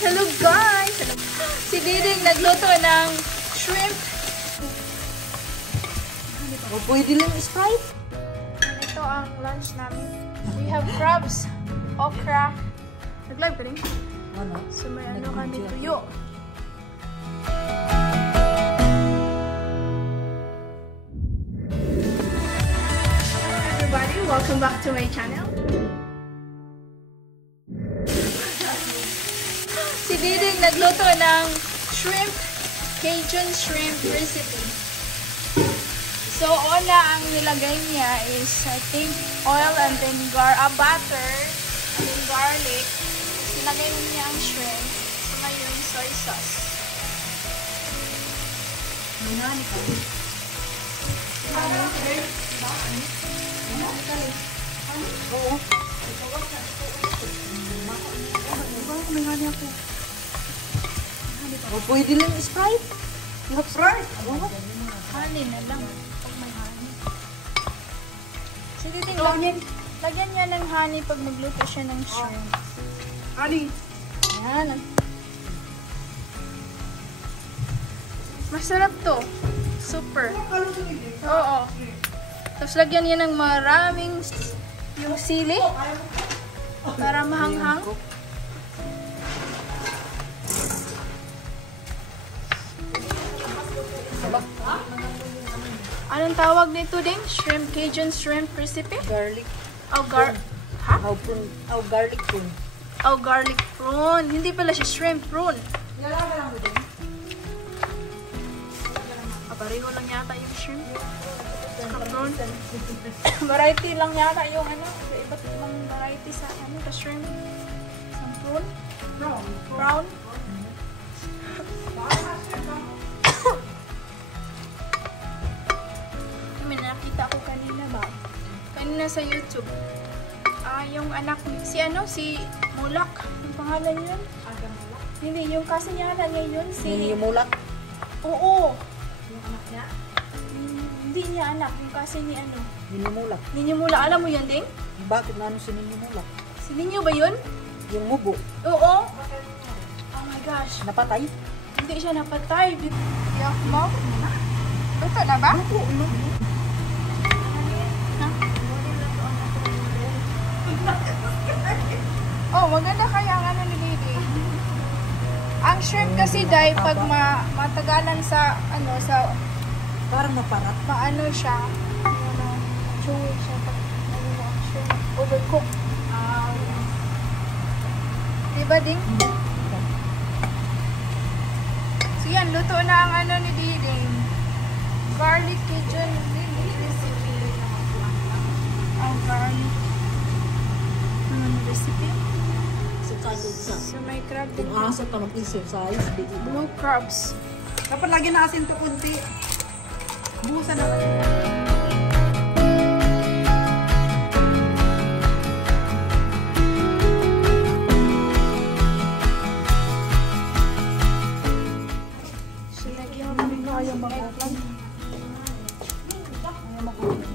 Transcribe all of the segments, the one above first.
Hello guys! Si Diding nagluto ng shrimp. Pwede lang Sprite. Ito ang lunch namin. We have crabs, okra. Nag-live ka rin? Ano? So may ano kami tuyo. Everybody, welcome back to my channel. Si Diding nagluto ng shrimp, Cajun shrimp recipe. So, una ang nilagay niya is, I think, oil and then butter and then garlic. Nilagay mo niya ang shrimp. So, ngayon, soy sauce. Nanani ka. Oo. Nanani ako. Pwede lang Sprite. Sprite? Honey na lang. Pag may honey. Sige, lagyan niya ng honey pag magluto siya ng shrimp. Honey. Yan. Masarap to. Super. Oo. Tapos lagyan niya ng maraming yung sili para mahanghang. Anong tawag nito din? Shrimp, Cajun shrimp recipe? Garlic. Oh, Garlic prawn. Oh, garlic prawn. Hindi pala siya shrimp prawn. Nalaga lang mo din. Pareho lang yata yung shrimp. Saka prawn. Variety lang yata yung ano. Iba't ibang variety sa ano, sa shrimp. Sa prawn. Prawn. May nakita ko kanina ba? Kanina sa YouTube. Yung anak si Mulak. Yung pangalan yun? Hindi, yung kasi niya ngayon si... Yung Mulak? Oo. Yung anak niya? Hindi niya anak. Yung kasi ni ano? Ninyo Mulak. Ninyo Mulak. Alam mo yan, Ding? Bakit na ano si Ninyo Mulak? Si Ninyo ba yun? Yung mubo. Oo. Oh my gosh. Napatay? Hindi siya napatay. Yak mo? Ito na ba? Oh, maganda kaya ang ano ni Didi. Ang shrimp kasi dahil pag matagalan sa ano sa Parang naparat. maano siya, ano, chewy siya pag ano ang shrimp overcook. Diba Ding? So yan, luto na ang ano ni Didi. Garlic Cajun recipe. Ang garlic recipe. So may crab din. Kung asa ka mag-exercise, Blue crabs. dapat lagi na asin to kunti. Buhusan na. Sinagyan mo rin kaya mag-open. Ayaw mag-open.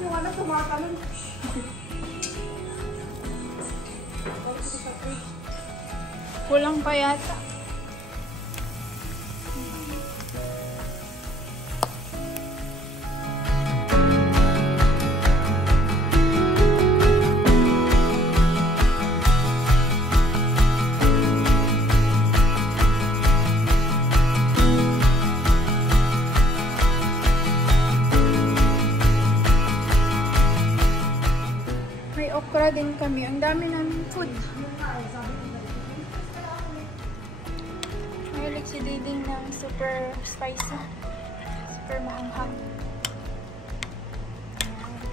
Yung anak tumatalon. Kulang pa yata. Okra din kami. Ang dami namin food. Mahilig si Diding ng super spicy. Super maanghang.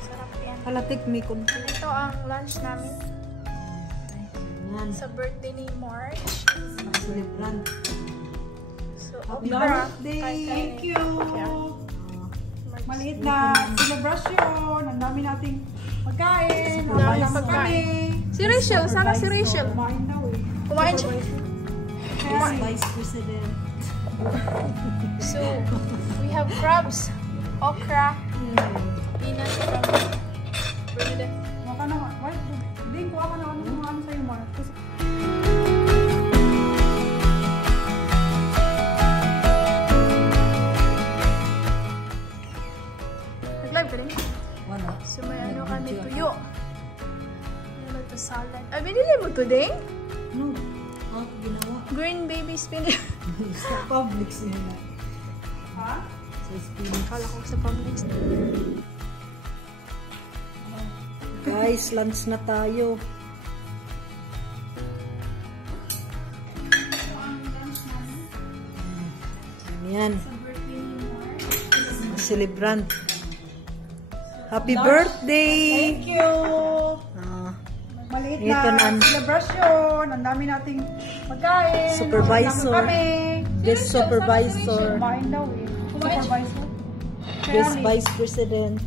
Sarap yan. Halatik may kunti. Ito ang lunch namin. Yan. Sa birthday ni March. Celebran. So, Happy okra. birthday! Thank you! Maliit na celebration. Ang dami nating pagkain. Ang dami pagkain. Si Rachel, sana si Rachel. Kumain daw eh. Kumain siya. Vice President. So, we have crabs, okra, peanut from Bernadette. Maka na nga. Why? Hindi, kuha ka na ano sa'yo, Mark. Nag-live ka rin? Wala. So, may ano kami, tuyo. Ano to, salad. Ah, binili mo to, Ding? No. Ginawa. Green baby spinach. Sa Publix nila. Ha? Sa spinach. Kala ko sa Publix. Guys, lunch na tayo. Yan. Celebrant. Happy birthday! Thank you! Ah, Maliit ito na na. celebration. Ang dami nating pagkain. Supervisor. Kami. Guest supervisor. Kumain daw eh. Supervisor. Guest vice president.